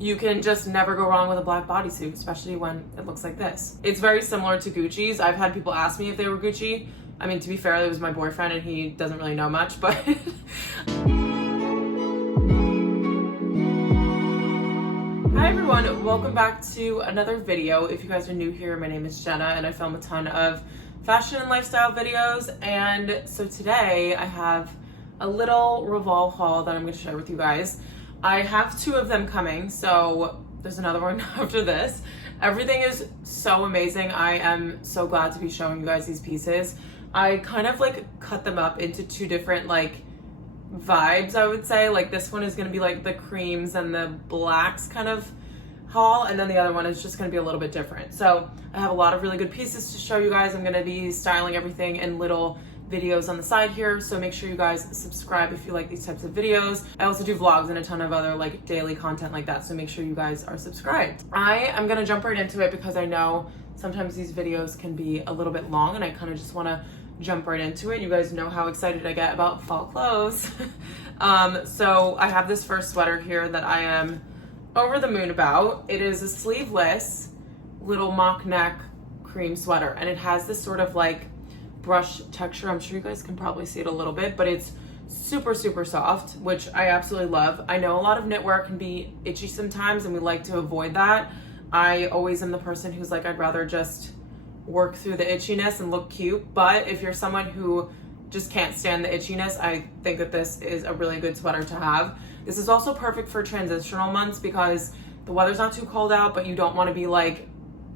You can just never go wrong with a black bodysuit, especially when it looks like this. It's very similar to Gucci's. I've had people ask me if they were Gucci. I mean, to be fair, it was my boyfriend and he doesn't really know much, but Hi everyone, welcome back to another video. If you guys are new here, my name is Jenna and I film a ton of fashion and lifestyle videos. And so today I have a little Revolve haul that I'm going to share with you guys. I have two of them coming, so there's another one after this. Everything is so amazing. I am so glad to be showing you guys these pieces. I kind of like cut them up into two different like vibes, I would say. Like this one is going to be like the creams and the blacks kind of haul, and then the other one is just going to be a little bit different. So I have a lot of really good pieces to show you guys. I'm going to be styling everything in little videos on the side here, so make sure you guys subscribe if you like these types of videos. I also do vlogs and a ton of other like daily content like that, so make sure you guys are subscribed. I am gonna jump right into it because I know sometimes these videos can be a little bit long and I kind of just want to jump right into it. You guys know how excited I get about fall clothes. So I have this first sweater here that I am over the moon about. It is a sleeveless little mock neck cream sweater, and it has this sort of like brush texture. I'm sure you guys can probably see it a little bit, but it's super soft, which I absolutely love. I know a lot of knitwear can be itchy sometimes and we like to avoid that. I always am the person who's like, I'd rather just work through the itchiness and look cute. But if you're someone who just can't stand the itchiness, I think that this is a really good sweater to have. This is also perfect for transitional months because the weather's not too cold out, but you don't want to be like,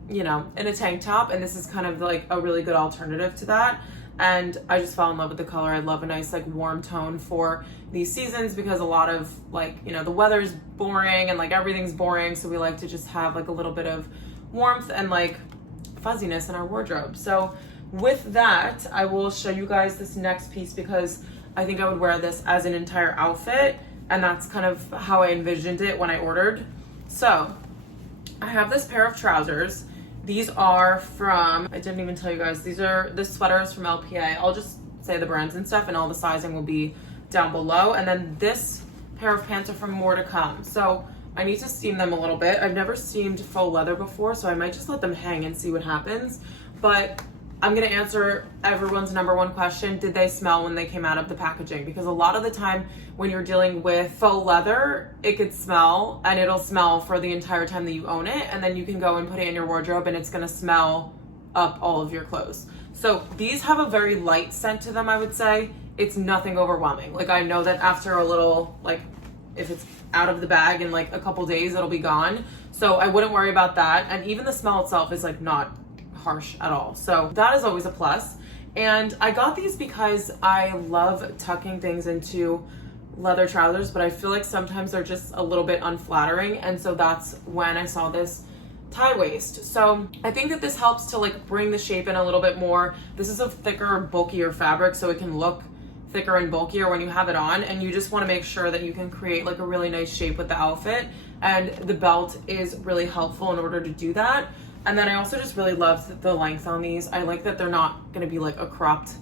you know, in a tank top, and this is kind of like a really good alternative to that. And I just fell in love with the color. I love a nice like warm tone for these seasons because a lot of like, you know, the weather's boring and like everything's boring, so we like to just have like a little bit of warmth and like fuzziness in our wardrobe. So with that, I will show you guys this next piece because I think I would wear this as an entire outfit, and that's kind of how I envisioned it when I ordered. So I have this pair of trousers. These are from, I didn't even tell you guys, this sweater is from LPA. I'll just say the brands and stuff, and all the sizing will be down below. And then this pair of pants are from More to Come. So I need to steam them a little bit. I've never steamed faux leather before, so I might just let them hang and see what happens. But I'm gonna answer everyone's number one question: did they smell when they came out of the packaging? Because a lot of the time when you're dealing with faux leather, it could smell, and it'll smell for the entire time that you own it, and then you can go and put it in your wardrobe and it's gonna smell up all of your clothes. So these have a very light scent to them, I would say. It's nothing overwhelming. Like I know that after a little, like if it's out of the bag in like a couple days, it'll be gone. So I wouldn't worry about that. And even the smell itself is like not harsh at all. So that is always a plus. And I got these because I love tucking things into leather trousers, but I feel like sometimes they're just a little bit unflattering. And so that's when I saw this tie waist. So I think that this helps to like bring the shape in a little bit more. This is a thicker, bulkier fabric, so it can look thicker and bulkier when you have it on, and you just want to make sure that you can create like a really nice shape with the outfit, and the belt is really helpful in order to do that. And then I also just really love the length on these. I like that they're not going to be like a cropped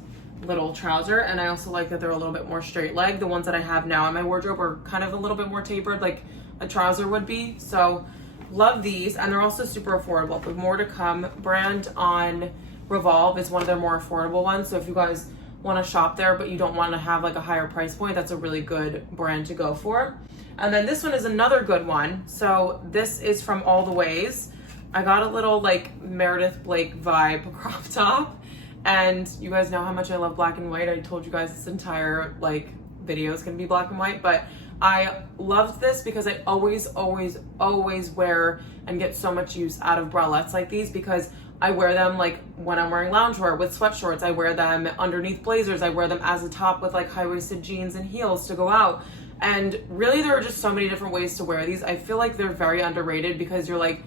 little trouser, and I also like that they're a little bit more straight leg. The ones that I have now in my wardrobe are kind of a little bit more tapered like a trouser would be. So love these, and they're also super affordable. The More to Come brand on Revolve is one of their more affordable ones, so if you guys want to shop there but you don't want to have like a higher price point, that's a really good brand to go for. And then this one is another good one. So this is from All the Ways. I got a little like Meredith Blake vibe crop top, and you guys know how much I love black and white. I told you guys this entire like video is gonna be black and white, but I loved this because I always wear and get so much use out of bralettes like these, because I wear them like when I'm wearing loungewear with sweat shorts. I wear them underneath blazers. I wear them as a top with like high-waisted jeans and heels to go out. And really there are just so many different ways to wear these. I feel like they're very underrated because you're like,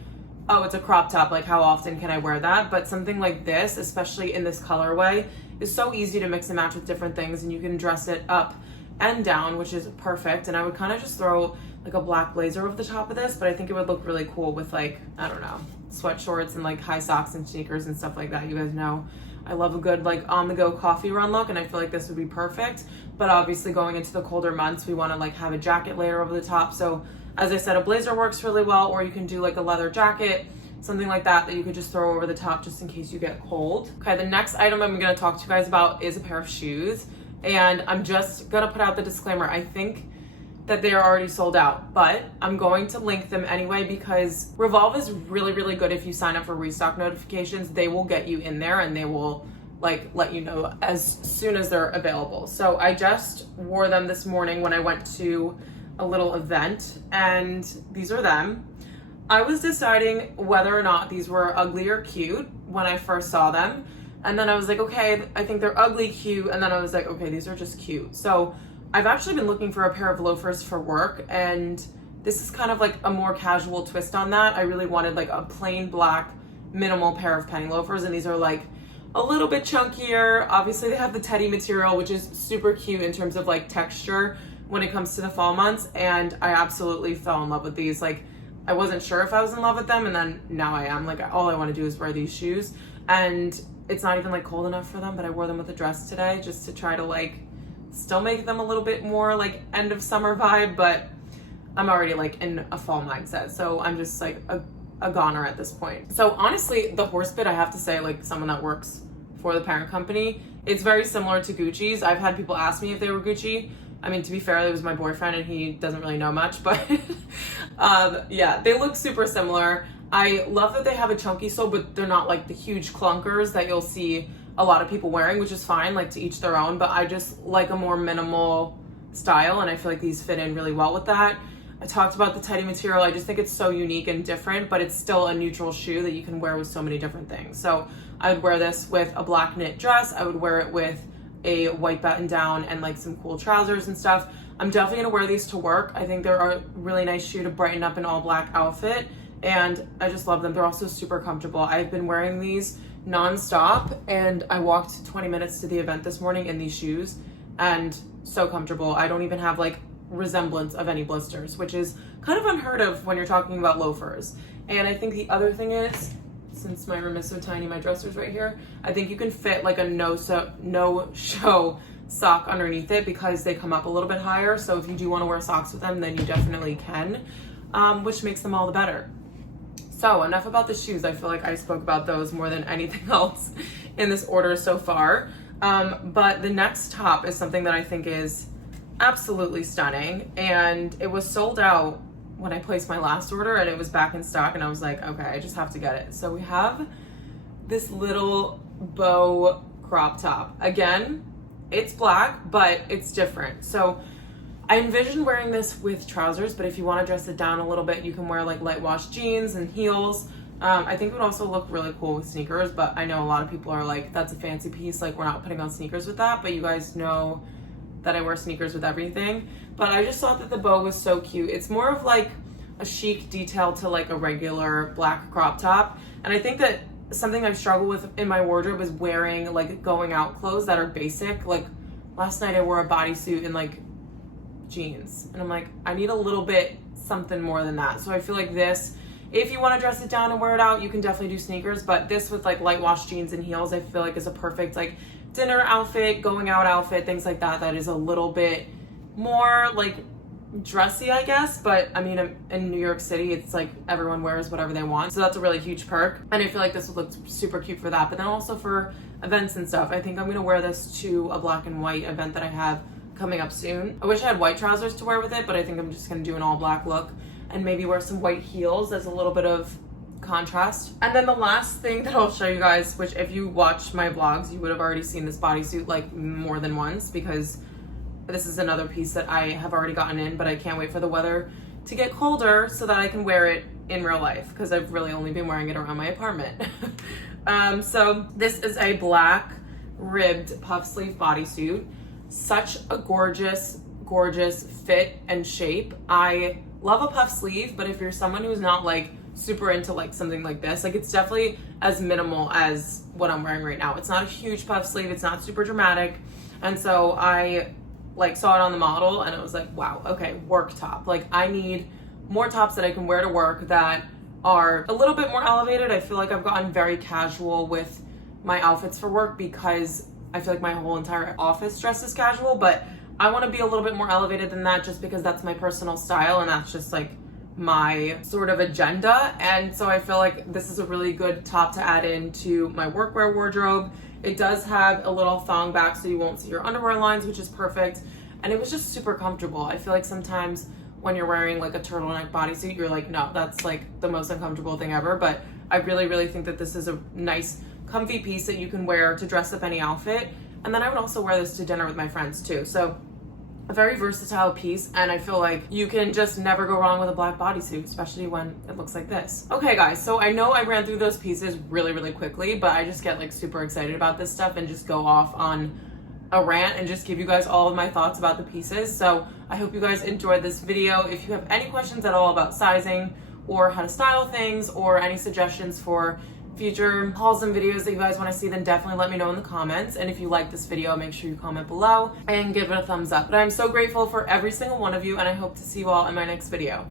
oh, it's a crop top, like how often can I wear that? But something like this, especially in this colorway, is so easy to mix and match with different things, and you can dress it up and down, which is perfect. And I would kind of just throw like a black blazer over the top of this, but I think it would look really cool with like, I don't know, sweat shorts and like high socks and sneakers and stuff like that. You guys know I love a good like on the go coffee run look, and I feel like this would be perfect. But obviously going into the colder months, we want to like have a jacket layer over the top. So As I said, a blazer works really well, or you can do like a leather jacket, something like that you could just throw over the top just in case you get cold. Okay, the next item I'm gonna talk to you guys about is a pair of shoes. And I'm just gonna put out the disclaimer. I think that they are already sold out, but I'm going to link them anyway because Revolve is really, really good. If you sign up for restock notifications, they will get you in there and they will like let you know as soon as they're available. So I just wore them this morning when I went to a little event, and these are them. I was deciding whether or not these were ugly or cute when I first saw them. And then I was like, okay, I think they're ugly, cute. And then I was like, okay, these are just cute. So I've actually been looking for a pair of loafers for work, and this is kind of like a more casual twist on that. I really wanted like a plain black minimal pair of penny loafers, and these are like a little bit chunkier. Obviously they have the teddy material, which is super cute in terms of like texture when it comes to the fall months, and I absolutely fell in love with these. Like, I wasn't sure if I was in love with them, and then now I am. Like, all I want to do is wear these shoes, and it's not even like cold enough for them, but I wore them with a dress today just to try to like still make them a little bit more like end of summer vibe, but I'm already like in a fall mindset, so I'm just like a goner at this point. So honestly, the horse bit, I have to say, like someone that works for the parent company, it's very similar to Gucci's. I've had people ask me if they were Gucci. I mean, to be fair, it was my boyfriend and he doesn't really know much, but yeah, they look super similar. I love that they have a chunky sole, but they're not like the huge clunkers that you'll see a lot of people wearing, which is fine, like to each their own, but I just like a more minimal style, and I feel like these fit in really well with that. I talked about the teddy material. I just think it's so unique and different, but it's still a neutral shoe that you can wear with so many different things. So I would wear this with a black knit dress. I would wear it with a white button down and like some cool trousers and stuff. I'm definitely gonna wear these to work. I think they're a really nice shoe to brighten up an all black outfit, and I just love them. They're also super comfortable. I've been wearing these non-stop, and I walked 20 minutes to the event this morning in these shoes, and so comfortable. I don't even have like resemblance of any blisters, which is kind of unheard of when you're talking about loafers. And I think the other thing is, since my room is so tiny, my dresser's right here, I think you can fit like a no-show sock underneath it because they come up a little bit higher. So if you do want to wear socks with them, then you definitely can, which makes them all the better. So enough about the shoes. I feel like I spoke about those more than anything else in this order so far. But the next top is something that I think is absolutely stunning, and it was sold out when I placed my last order, and it was back in stock, and I was like, okay, I just have to get it. So we have this little bow crop top. Again, it's black, but it's different. So I envision wearing this with trousers, but if you want to dress it down a little bit, you can wear like light wash jeans and heels. I think it would also look really cool with sneakers, but I know a lot of people are like, that's a fancy piece, like we're not putting on sneakers with that, but you guys know that I wear sneakers with everything. But I just thought that the bow was so cute. It's more of like a chic detail to like a regular black crop top. And I think that something I've struggled with in my wardrobe is wearing like going out clothes that are basic. Like last night I wore a bodysuit and like jeans, and I'm like, I need a little bit something more than that. So I feel like this, if you want to dress it down and wear it out, you can definitely do sneakers, but this with like light wash jeans and heels, I feel like is a perfect like dinner outfit, going out outfit, things like that. That is a little bit more like dressy, I guess, but I mean, in New York City, it's like everyone wears whatever they want, so that's a really huge perk, and I feel like this would look super cute for that. But then also for events and stuff, I think I'm gonna wear this to a black and white event that I have coming up soon. I wish I had white trousers to wear with it, but I think I'm just gonna do an all black look and maybe wear some white heels as a little bit of contrast. And then the last thing that I'll show you guys, which if you watch my vlogs, you would have already seen this bodysuit like more than once, because this is another piece that I have already gotten in, but I can't wait for the weather to get colder so that I can wear it in real life, because I've really only been wearing it around my apartment. So this is a black ribbed puff sleeve bodysuit. Such a gorgeous fit and shape. I love a puff sleeve, but if you're someone who's not like super into like something like this, like it's definitely as minimal as what I'm wearing right now. It's not a huge puff sleeve, it's not super dramatic, and so I like saw it on the model and I was like, wow, okay, work top. Like I need more tops that I can wear to work that are a little bit more elevated. I feel like I've gotten very casual with my outfits for work because I feel like my whole entire office dress is casual, but I want to be a little bit more elevated than that just because that's my personal style, and that's just like my sort of agenda. And so I feel like this is a really good top to add into my workwear wardrobe. It does have a little thong back so you won't see your underwear lines, which is perfect. And it was just super comfortable. I feel like sometimes when you're wearing like a turtleneck bodysuit, you're like, no, that's like the most uncomfortable thing ever. But I really, really think that this is a nice, comfy piece that you can wear to dress up any outfit. And then I would also wear this to dinner with my friends too. So a very versatile piece, and I feel like you can just never go wrong with a black bodysuit, especially when it looks like this. Okay guys, so I know I ran through those pieces really, really quickly, but I just get like super excited about this stuff and just go off on a rant and just give you guys all of my thoughts about the pieces. So I hope you guys enjoyed this video. If you have any questions at all about sizing or how to style things or any suggestions for future hauls and videos that you guys want to see, then definitely let me know in the comments. And if you like this video, make sure you comment below and give it a thumbs up. But I'm so grateful for every single one of you, and I hope to see you all in my next video.